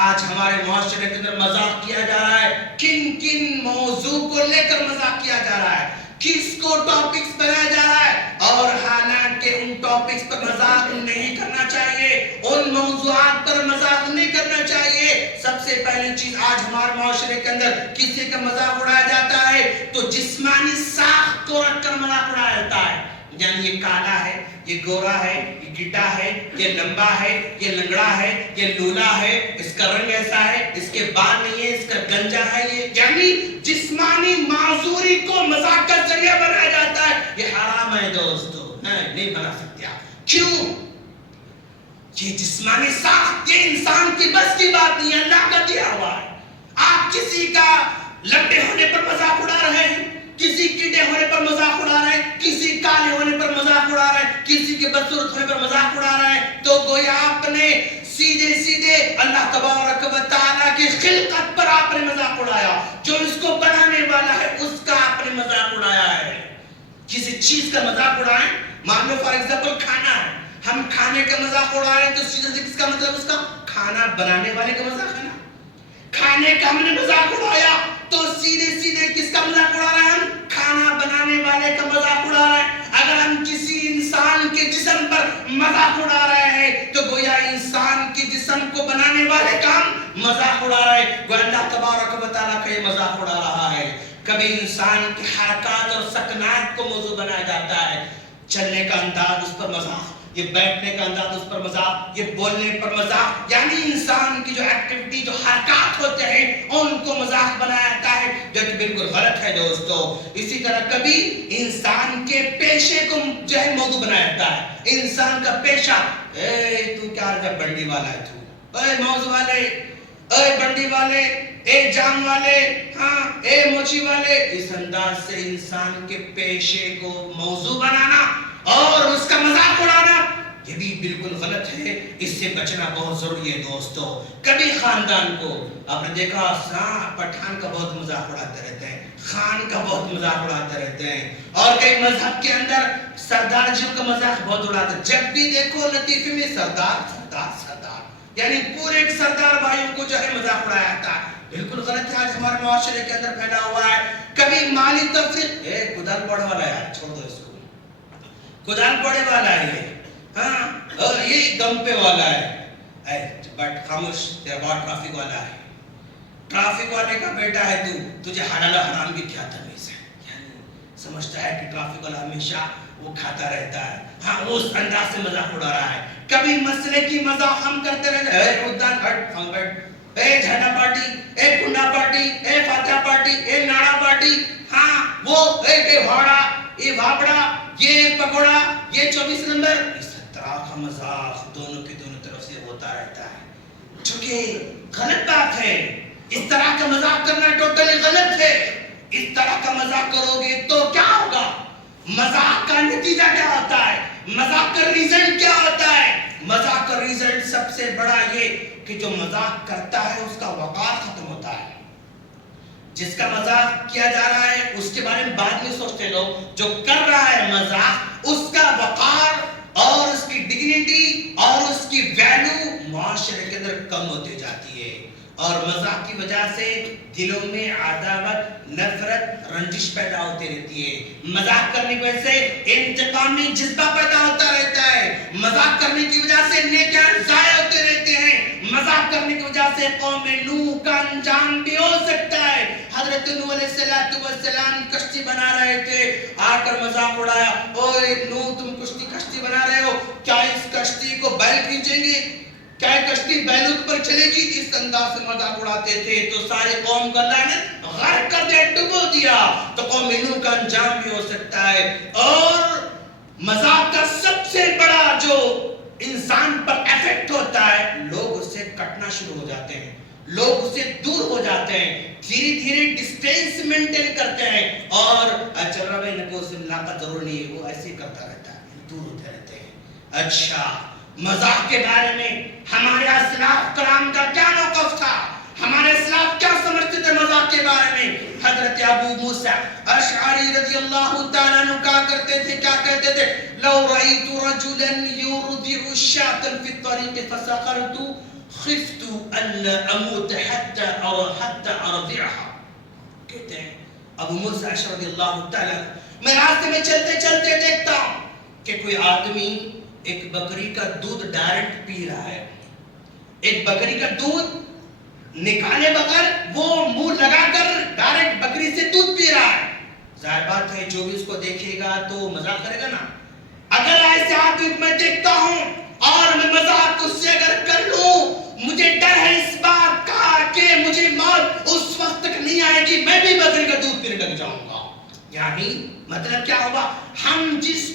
آج ہمارے معاشرے کے اندر مذاق کیا جا رہا ہے، کن موضوع کو لے کر مذاق کیا جا رہا ہے، کس کو ٹاپکس بنایا جا رہا ہے، اور حالانکہ ان ٹاپکس پر مذاق نہیں کرنا چاہیے، ان موضوعات پر مذاق نہیں کرنا چاہیے۔ سب سے پہلی چیز آج ہمارے معاشرے کے اندر کسی کا مذاق اڑایا جاتا ہے تو جسمانی ساخت کو رکھ کر مذاق اڑایا جاتا ہے، یعنی یہ کالا ہے، یہ گورا ہے، یہ گڈا ہے، یہ لمبا ہے، یہ لنگڑا ہے، یہ لولا ہے، اس کا رنگ ایسا ہے، اس کے بال نہیں ہے، اس کا گنجا ہے، یعنی جسمانی معذوری کو مذاق کا ذریعہ بنایا جاتا ہے۔ یہ حرام ہے دوستو، نہیں بنا سکتے آپ۔ کیوں؟ یہ جسمانی ساخت یہ انسان کی بس کی بات نہیں ہے، اللہ کا دیا ہوا ہے۔ آپ کسی کا لمبے ہونے پر مذاق اڑا رہے ہیں، کسی کیڑے ہونے پر مذاق اڑا رہے ہیں، کسی کالے ہونے پر مذاق اڑا رہے ہیں، کسی کے بدصورت ہونے پر مذاق اڑا رہے ہیں، تو گویا آپ نے سیدھے اللہ تبارک و تعالیٰ کی خلقت پر آپ نے مذاق اڑایا، جو اس کو بنانے والا ہے اس کا آپ نے مذاق اڑایا ہے۔ کسی چیز کا مذاق اڑائیں. مان لو فار ایگزامپل کھانا ہے, ہم کھانے کا مذاق اڑا رہے ہیں تو سیدھے سے کس کا مطلب, اس کا کھانا بنانے والے کا مذاق ہے نا. کھانے کا ہم نے مذاق اڑایا تو سیدھے سیدھے کس کا مذاق اڑا رہے ہیں, ہم کھانا بنانے والے کا مذاق اڑا رہے ہیں. اگر ہم کسی انسان کے جسم پر مذاق اڑا رہے ہیں تو گویا انسان کے جسم کو بنانے والے کا ہم مذاق اڑا رہے ہیں. گویا اللہ تبارک و تعالیٰ کا یہ مذاق اڑا رہا ہے. کبھی انسان کی حرکات اور سکنات کو موضوع بنایا جاتا ہے, چلنے کا انداز اس پر مذاق, یہ بیٹھنے کا انداز اس پر مذاق, یہ بولنے پر مذاق, یعنی انسان کی جو ایکٹیویٹی, جو حرکات ہوتے ہیں ان کو مذاق بنایا جاتا ہے, جو کہ بالکل غلط ہے دوستو. اسی طرح کبھی انسان کے پیشے کو جو ہے موضوع بنایا جاتا ہے. انسان کا پیشہ, اے تو کیا جب بنڈی والا ہے, تو اے موز والے, اے بنڈی والے, اے جام والے, ہاں اے موچی والے, اس انداز سے انسان کے پیشے کو موضوع بنانا اور اس کا مذاق اڑانا یہ بھی بالکل غلط ہے. اس سے بچنا بہت ضروری ہے دوستو. کبھی خاندان کو آپ نے دیکھا, پٹھان کا بہت مذاق اڑاتے رہتے ہیں, خان کا بہت مذاق اڑاتے رہتے ہیں, اور کئی مذہب کے اندر سردار جیوں کا مذاق بہت اڑاتے ہیں. جب بھی دیکھو لطیفے میں سردار سردار سردار, یعنی پورے ایک سردار بھائیوں کو جو ہے مذاق اڑایا جاتا ہے. بالکل غلط ہے, آج ہمارے معاشرے کے اندر پھیلا ہوا ہے. کبھی مالی تفریق, اے کدال پڑھنے والا ہے, چھوڑ دو اس کو, کدال پڑے والا ہے, ہاں اور یہ دم پہ والا ہے, بٹ خاموش, تیرا بہت ٹرافک والا ہے, ٹرافک والے کا بیٹا ہے تو, تجھے حلال و حرام کی کیا تمیز ہے. یعنی سمجھتا ہے کہ ٹرافک والا ہمیشہ وہ کھاتا رہتا ہے, ہاں وہ اس انداز سے مذاق اڑا رہا ہے. کبھی مسئلے کی مذاق ہم کرتے رہتے ہیں, اے ردان ہٹ پھنگٹ, اے جھنڈا پارٹی, اے کنڈا پارٹی, اے فاتحہ پارٹی, اے ناڑا پارٹی, ہاں وہ اے بھاڑا, اے بھاپڑا, یہ پکوڑا, یہ 24 نمبر. اس طرح کا مذاق دونوں کی دونوں طرف سے ہوتا رہتا ہے, جو کہ غلط بات ہے. اس طرح کا مذاق کرنا ٹوٹلی غلط ہے. اس طرح کا مذاق کرو گے تو کیا ہوگا, مذاق کا نتیجہ کیا ہوتا ہے, مذاق کا ریزلٹ کیا ہوتا ہے. مذاق کا ریزلٹ سب سے بڑا یہ کہ جو مذاق کرتا ہے اس کا وقار ختم ہوتا ہے. جس کا مذاق کیا جا رہا ہے اس کے بارے میں بعد میں سوچتے لوگ, جو کر رہا ہے مذاق اس کا وقار اور اس کی ڈگنیٹی اور اس کی ویلیو معاشرے کے اندر کم ہوتے جاتی ہے. اور مذاق کی وجہ سے دلوں میں عداوت, نفرت, رنجش پیدا ہوتی رہتی ہے. مذاق کرنے کی وجہ سے انتقامی جذبہ پیدا ہوتا رہتا ہے. مذاق کرنے کی وجہ سے نیکیاں ضائع ہوتے رہتے ہیں. مذاق کرنے کی وجہ سے قوم نوح کا انجام بھی ہو سکتا ہے. حضرت نوح علیہ السلام کشتی بنا رہے تھے, آ کر مذاق اڑایا, اوے نوح تم کشتی بنا رہے ہو, کیا اس کشتی کو بیل کھینچیں گے, کیا کشتی بیلوت پر چلے گی. اس انداز سے مذاق اڑاتے تھے تو سارے قوم کو اللہ نے غرق کر دیا, ڈبو دیا. تو قوم نوح کا انجام بھی ہو سکتا ہے. اور مذاق کا سب سے بڑا جو انسان پر ایفیکٹ ہوتا ہے, لوگ اس سے کٹنا شروع ہو جاتے ہیں, لوگ اس سے دور ہو جاتے ہیں, دھیرے دھیرے ڈسٹینس مینٹین کرتے ہیں. اور چل رہا بھائی نکو سے ملاقات ضرور نہیں ہے, وہ ایسے ہی کرتا رہتا ہے, دور ہوتے رہتے ہیں. اچھا, مذاق کے بارے میں ہمارے اسلاف کرام کا کیا موقف تھا, ہمارے اسلاف کیا سمجھتے تھے مذاق کے بارے میں. حضرت ابو موسیٰ اشعری رضی اللہ تعالیٰ عنہ کہا کرتے تھے, کیا کہتے تھے, لو رأیت رجلا یرضع شاة فی الطریق فسقرت خفت ان اموت حتى ارضعها. کہتے ہیں ابو موسیٰ اشعری رضی اللہ تعالیٰ, میں راستے میں چلتے چلتے دیکھتا ہوں کہ کوئی آدمی ایک بکری کا دودھ ڈائریکٹ پی رہا ہے. ایک بکری کا دودھ نکالے بغیر وہ منہ لگا کر ڈائریکٹ بکری سے دودھ پی رہا ہے. ظاہر بات ہے جو بھی اس کو دیکھے گا تو مذاق کرے گا نا. اگر ایسے آدمی میں دیکھتا ہوں اور میں مذاق اس سے اگر کر لوں, مجھے ڈر ہے اس بات کا کہ مجھے موت اس وقت تک نہیں آئے گی, میں بھی بکری کا دودھ پینے لگ جاؤں گا. یعنی مطلب کیا ہوگا, ہم جس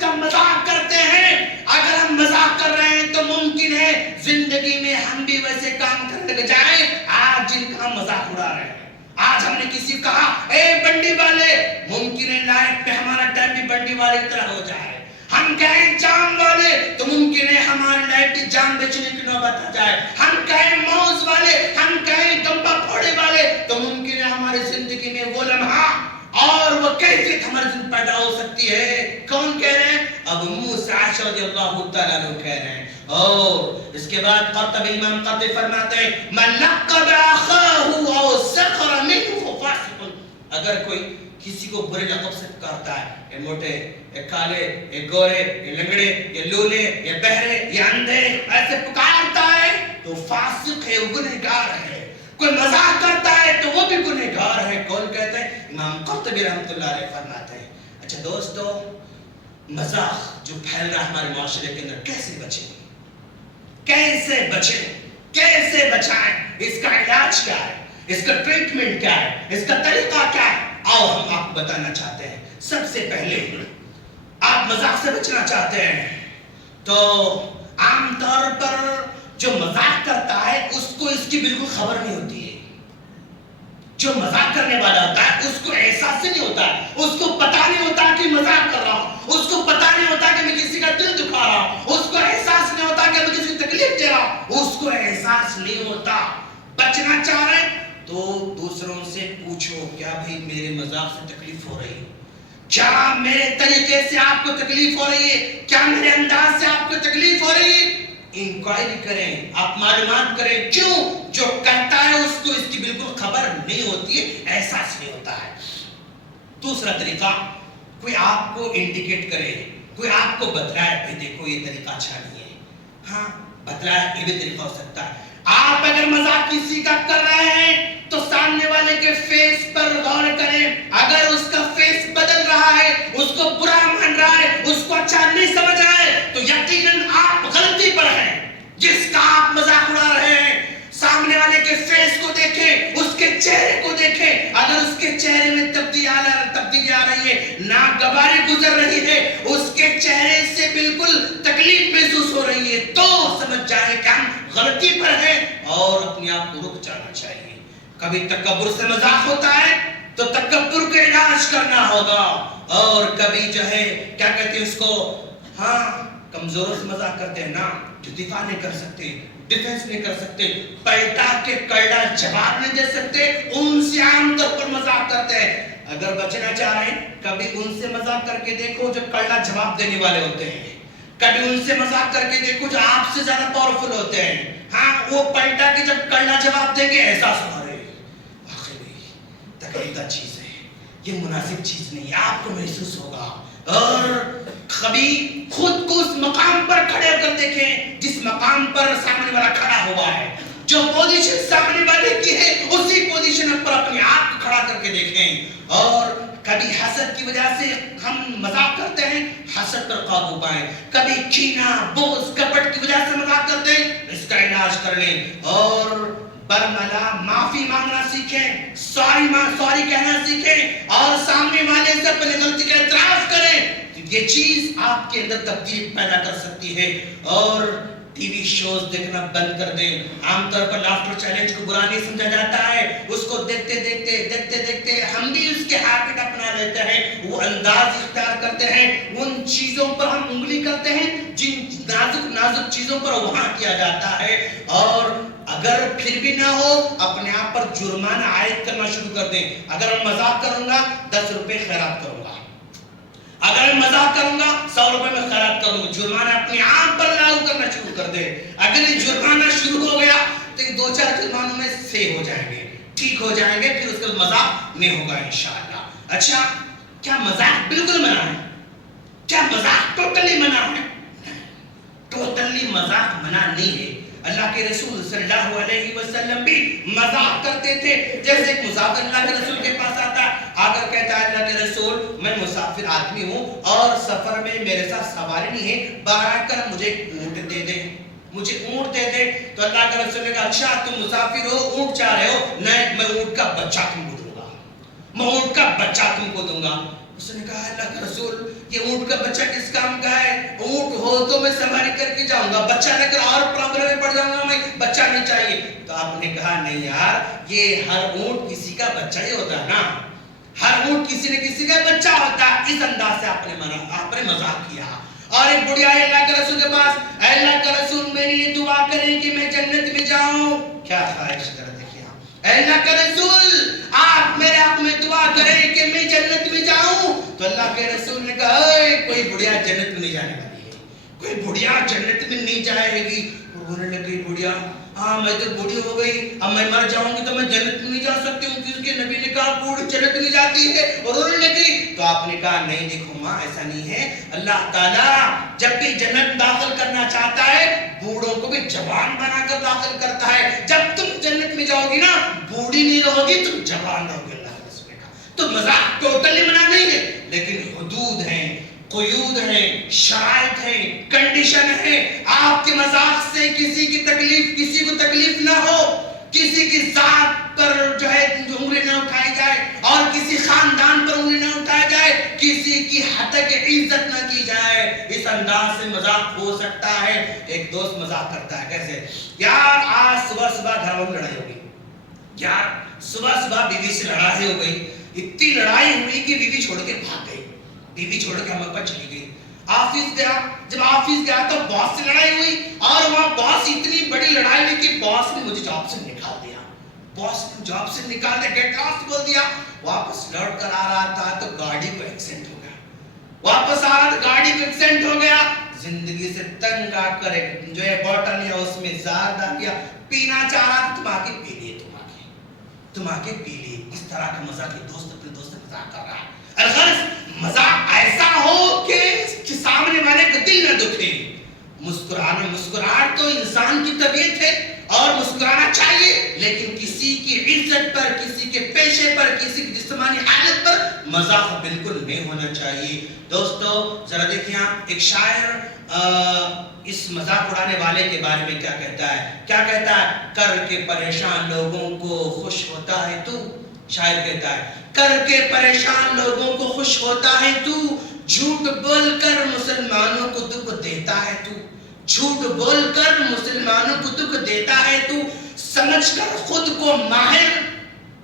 کا مذاق کرتے ہیں, اگر ہم مذاق کر رہے ہیں تو ممکن ہے زندگی میں ہم بھی ویسے کام کرنے لگ جائیں آج جن کا ہم مذاق اڑا رہے ہیں. آج ہم نے کسی کو کہا اے بنڈی والے, ممکن ہے لائف میں ہمارا ٹائم بھی بنڈی والے کی طرح ہو جائے. ہم کہیں جام والے تو ممکن ہے ہماری لائف بھی جام بیچنے کی نوبت آ جائے. ہم کہیں موز والے, ہم کہیں گمبا پھوڑے والے تو ممکن ہے ہماری زندگی میں وہ لمحہ اور وہ کیفیت ہماری زندگی پیدا ہو سکتی ہے. کون کہہ رہے ہیں؟ ابو موسیٰ عائشہ رضی اللہ تعالیٰ عنہ کہہ رہے ہیں. اور اس کے بعد قرطبی امام قرطبی فرماتے ہیں من لقب اخاہ او سخر منہ ففاسق. اگر کوئی کسی کو برے لقب سے پکارتا ہے، یہ موٹے، یہ کالے، یہ گورے، یہ لنگڑے، یہ لولے، یہ بہرے، یہ اندھے، ایسے پکارتا ہے تو فاسق ہے، وہ گنہگار ہے. کوئی مذاق کرتا ہے تو وہ بھی گنہگار ہے. کون کہتے ہیں؟ امام قرطبی رحمۃ اللہ علیہ فرماتے ہیں. اچھا دوستو، مذاق جو پھیل رہا ہے ہمارے معاشرے کے اندر، کیسے بچیں؟ کیسے بچیں؟ کیسے بچائیں؟ اس کا علاج کیا ہے؟ اس کا ٹریٹمنٹ کیا ہے؟ اس کا طریقہ کیا ہے؟ آؤ ہم آپ کو بتانا چاہتے ہیں. سب سے پہلے آپ مذاق سے بچنا چاہتے ہیں تو عام طور پر جو مذاق کرتا ہے اس کو اس کی بالکل خبر نہیں ہوتی ہے. جو مذاق کرنے والا ہوتا ہے اس کو احساس نہیں ہوتا ہے، اس کو پتا نہیں ہوتا کہ مذاق کر رہا ہوں، اس کو پتا نہیں ہوتا کہ میں کسی کا دل دکھا رہا ہوں، اس کو احساس نہیں ہوتا کہ میں کسی کو تکلیف دے رہا ہوں، اس کو احساس نہیں ہوتا. بچنا چاہ رہے ہیں تو دوسروں سے پوچھو، کیا بھئی میرے مذاق سے تکلیف ہو رہی ہے؟ کیا میرے طریقے سے آپ کو تکلیف ہو رہی ہے؟ کیا میرے انداز سے آپ کو تکلیف ہو رہی ہے؟ انکوائری کریں، آپ معلومات کریں. کیوں؟ جو کرتا ہے اس کو اس کی بالکل خبر نہیں ہوتی ہے، احساس نہیں ہوتا ہے. دوسرا طریقہ، کوئی آپ کو انڈیکیٹ کرے، کوئی آپ کو بتلائے کہ دیکھو یہ طریقہ اچھا نہیں ہے. ہاں بتلائے، یہ بھی طریقہ ہو سکتا ہے. آپ اگر مذاق کسی کا کر رہے ہیں تو سامنے والے کے فیس پر غور کریں. اگر اس کا فیس بدل رہا ہے، اس کو برا مان رہا ہے، اس کو اچھا نہیں سمجھ رہا ہے تو یقیناً آپ غلطی پر ہیں. جس کا آپ مذاق اڑا رہے ہیں سامنے والے کے فیس کو دیکھیں، اس کے چہرے کو دیکھیں. اگر اس کے چہرے میں تبدیلی آ رہی ہے، ناگواری گزر رہی ہے، اس کے چہرے سے بالکل تکلیف محسوس ہو رہی ہے تو سمجھ جائیں کہ ہم غلطی پر ہیں اور اپنے آپ کو رک جانا چاہیے. کبھی تکبر سے مذاق ہوتا ہے تو تکبر کا علاج کرنا ہوگا. اور کبھی جو ہے کیا کہتے ہیں اس کو، ہاں کمزوروں سے مذاق کرتے ہیں نا، جو دفاع نہیں کر سکتے، ڈیفنس نہیں کر سکتے، پلٹا کے کڑا جواب نہیں دے سکتے، ان سے عام طور پر مذاق کرتے ہیں. اگر بچنا چاہ رہے ہیں کبھی ان سے مذاق کر کے دیکھو جو کڑا جواب دینے والے ہوتے ہیں. کبھی ان سے مذاق کر کے دیکھو جو آپ سے زیادہ پاورفل ہوتے ہیں. ہاں وہ پلٹا کے جب کڑا جواب دیں گے احساس ہو رہے آخری تکلیف دہ چیز ہے، یہ مناسب چیز نہیں ہے، آپ کو محسوس ہوگا. اور کبھی خود کو اس مقام پر کھڑے ہو کر دیکھیں جس مقام پر سامنے والا کھڑا ہوا ہے. جو پوزیشن سامنے والے کی ہے اسی پوزیشن پر اپنے آپ کو کھڑا کر کے دیکھیں. اور کبھی حسد کی وجہ سے ہم مذاق کرتے ہیں، حسد پر قابو پائیں. کبھی کینہ، بغض، کپٹ کی وجہ سے مذاق کرتے ہیں، اس کا علاج کر لیں. اور برملا معافی مانگنا سیکھیں، سوری کہنا سیکھیں اور سامنے والے سے اپنی غلطی کا اعتراف کریں. یہ چیز آپ کے اندر تبدیلی پیدا کر سکتی ہے. اور ٹی وی شوز دیکھنا بند کر دیں. عام طور پر لافٹر چیلنج کو برا نہیں سمجھا جاتا ہے، اس کو دیکھتے دیکھتے ہم بھی اس کے ہیبٹ اپنا لیتے ہیں، وہ انداز اختیار کرتے ہیں، ان چیزوں پر ہم انگلی کرتے ہیں جن نازک چیزوں پر وہاں کیا جاتا ہے. اور اگر پھر بھی نہ ہو اپنے آپ پر جرمانہ عائد کرنا شروع کر دیں. اگر میں مذاق کروں گا 10 روپے خیرات کروں گا، اگر میں مذاق کروں گا 100 روپے میں خیرات کروں گا. جرمانہ اپنے آپ پر لاگو کرنا شروع کر دے. اگر یہ جرمانہ شروع ہو گیا تو یہ 2-4 جرمانوں میں سے ہو جائیں گے، ٹھیک ہو جائیں گے، پھر اس کا مذاق نہیں ہوگا انشاءاللہ. اچھا کیا مذاق بالکل منع ہے؟ کیا مذاق ٹوٹلی منع ہے؟ ٹوٹلی مذاق منع نہیں ہے. اللہ کے رسول صلی اللہ علیہ وسلم بھی مذاق کرتے تھے. جیسے ایک مسافر اللہ کے رسول کے پاس آتا آ کر کہتا ہے اللہ کے رسول میں مسافر آدمی ہوں اور سفر میں میرے ساتھ سواری نہیں ہے، برائے کر مجھے اونٹ دے دے، مجھے اونٹ دے دے. تو اللہ کے رسول نے کہا اچھا تم مسافر ہو، اونٹ چاہ رہے ہو؟ نہیں، میں اونٹ کا بچہ تم کو دوں گا، میں اونٹ کا بچہ تم کو دوں گا. اس نے کہا اللہ کے رسول یہ اونٹ کا بچہ کس کام کا ہے؟ اونٹ ہو تو میں سواری کر کے جاؤں گا، بچہ لے کر اور پرابلم میں پڑ جاؤں گا، میں بچہ نہیں چاہیے. تو آپ نے کہا نہیں یار، یہ ہر اونٹ کسی کا بچہ ہی ہوتا ہے نا، ہر اونٹ کسی نہ کسی کا بچہ ہوتا ہے. اس انداز سے آپ نے مذاق کیا. اور ایک بڑی آئی اللہ کے رسول کے پاس، اے اللہ کا رسول میرے لیے دعا کریں کہ میں جنت میں جاؤں. کیا خواہش کرتے اے اللہ کے رسول آپ میرے حق میں دعا کریں کہ میں جنت میں جاؤں. تو اللہ کے کوئی بڑھیا جنت میں نہیں جانے والی ہے، کوئی بڑھیا جنت میں نہیں جائے گی. انہوں نے کہی بڑھیا، ہاں میں تو بوڑھی ہو گئی، اب میں مر جاؤں گی تو میں جنت میں نہیں جا سکتی ہوں کیونکہ نبی نے کہا بوڑھ جنت میں جاتی ہے. اور انہوں نے کہی تو آپ نے کہا نہیں دیکھو ماں ایسا نہیں ہے، اللہ تعالیٰ جب بھی جنت داخل کرنا چاہتا ہے بوڑھوں کو بھی جوان بنا کر داخل کرتا ہے. جب تم جنت میں جاؤ گی نا بوڑھی نہیں رہو گی، تم جوان رہو گی. اللہ نے کہا تو مذاق ٹوٹلی منع نہیں ہے، لیکن حدود ہیں، قیود ہیں، شرائط ہیں، کنڈیشن ہے. آپ کے مذاق سے کسی کو تکلیف نہ ہو، کسی کی ذات پر جو ہے انگلی نہ اٹھائی جائے اور کسی خاندان پر انگلی نہ اٹھائی جائے، کسی کی حتک عزت نہ کی جائے. اس انداز سے مذاق ہو سکتا ہے. ایک دوست مذاق کرتا ہے کیسے، یار آج صبح گھر میں لڑائی ہو گئی، یار صبح بیوی سے لڑائی ہو گئی، اتنی لڑائی ہوئی کہ بیوی چھوڑ کے بھاگ گئی، بیوی چھوڑ کے ہم پر چلی گئی. آفس گیا، جب آفس گیا تو باس سے لڑائی ہوئی اور وہاں باس اتنی بڑی لڑائی ہوئی کہ باس نے مجھے جاب سے نکال دیا، باس نے جاب سے نکال دیا، گیٹ لاسٹ بول دیا. واپس لوٹ کر آ رہا تھا تو گاڑی کو ایکسیڈنٹ ہو گیا، واپس آ رہا تو گاڑی کو ایکسیڈنٹ ہو گیا. زندگی سے تنگ آ کر ایک جو ہے بوتل لیا، اس میں زہر ڈال دیا، پینا چاہ رہا تھا، تم آ کے پی لیے، تم آ کے پی لیے. اس طرح کا مذاق دوست اپنے دوست سے مذاق کر رہا ہے. الغرض مذاق ایسا ہو کہ سامنے والے کا دل نہ دکھے. مسکراہٹ تو انسان کی طبیعت ہے اور مسکرانا چاہیے، لیکن کسی کی عزت پر، کسی کے پیشے پر، کسی کی جسمانی حالت پر مذاق بالکل نہیں ہونا چاہیے. دوستو ذرا دیکھیں آپ، ایک شاعر اس مذاق اڑانے والے کے بارے میں کیا کہتا ہے. کر کے پریشان لوگوں کو خوش ہوتا ہے تو، شاعر کہتا ہے کر کے پریشان لوگوں کو خوش ہوتا ہے تو، جھوٹ بول کر مسلمانوں کو دکھ دیتا ہے تو، جھوٹ بول کر مسلمانوں کو دکھ دیتا ہے تو، سمجھ کر خود کو ماہر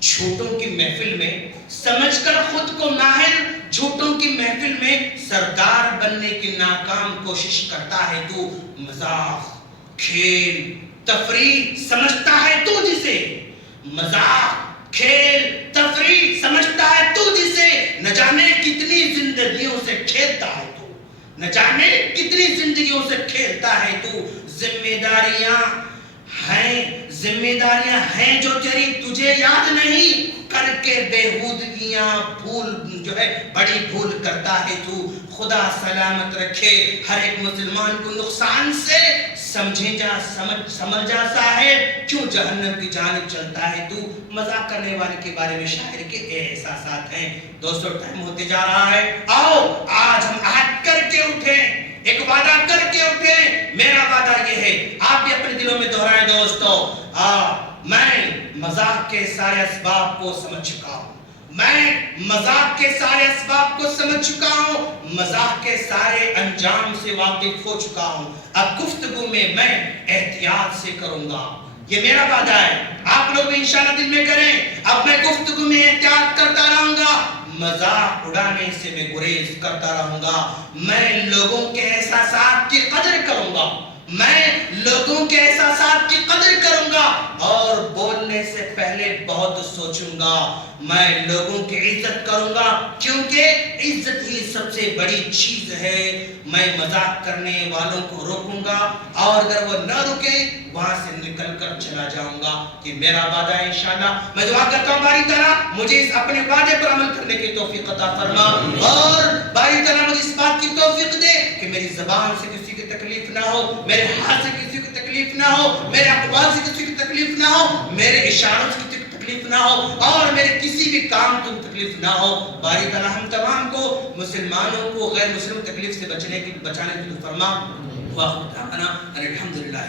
جھوٹوں کی محفل میں، سمجھ کر خود کو ماہر جھوٹوں کی محفل میں سردار بننے کی ناکام کوشش کرتا ہے تو. مذاق، کھیل، تفریح سمجھتا ہے تو جسے، مذاق، کھیل، تفریح سمجھتا ہے تو جسے، نہ جانے کتنی زندگیوں سے کھیلتا ہے تو، نہ جانے کتنی زندگیوں سے کھیلتا ہے تو. ذمہ داریاں ہیں جو تیری تجھے یاد نہیں، کر کے بےہودگیاں بھول جو ہے بڑی بھول کرتا ہے تو. خدا سلامت رکھے ہر ایک مسلمان کو نقصان سے. سمجھ جا صاحب کیوں جہنم کی جانب چلتا ہے تو. مذاق کرنے والے کے بارے میں شاعر کے احساسات ہیں. دوستو ٹائم ہوتے جا رہا ہے، آؤ آج ہم عہد کر کے اٹھیں، ایک وعدہ کر کے اٹھیں. میرا وعدہ یہ ہے، آپ بھی اپنے دلوں میں دہرائیں دوستو، میں مذاق کے سارے اسباب کو سمجھ چکا ہوں، میں مذاق کے سارے اسباب کو سمجھ چکا ہوں، مذاق کے سارے انجام سے واقف ہو چکا ہوں. اب گفتگو میں احتیاط سے کروں گا، یہ میرا وعدہ ہے. آپ لوگ بھی انشاءاللہ دل میں کریں. اب میں گفتگو میں احتیاط کرتا رہوں گا، مذاق اڑانے سے میں گریز کرتا رہوں گا. میں لوگوں کے احساسات کی قدر کروں گا، میں لوگوں کے احساسات کی قدر کروں گا اور بولنے سے پہلے بہت سوچوں گا. میں لوگوں کی عزت کروں گا کیونکہ عزت ہی سب سے بڑی چیز ہے. میں مذاق کرنے والوں کو روکوں گا اور اگر وہ نہ رکے وہاں سے نکل کر چلا جاؤں گا. کہ میرا وعدہ ہے انشاءاللہ. میں دعا کرتا ہوں باری تعالیٰ مجھے اس اپنے وعدے پر عمل کرنے کی توفیق عطا فرما اور باری تعالیٰ مجھے اس بات کی توفیق دے کہ میری زبان سے کسی کی تکلیف نہ ہو، میرے ہاتھ سے کسی کی تکلیف نہ ہو، میرے اقوال سے کسی کی تکلیف نہ ہو، میرے اشاروں سے کسی کی تکلیف نہ ہو اور میرے کسی بھی کام کی تکلیف نہ ہو. باری تعالیٰ ہم تمام کو، مسلمانوں کو غیر مسلم تکلیف سے بچانے کی فرما. واخر دعوانا الحمدللہ.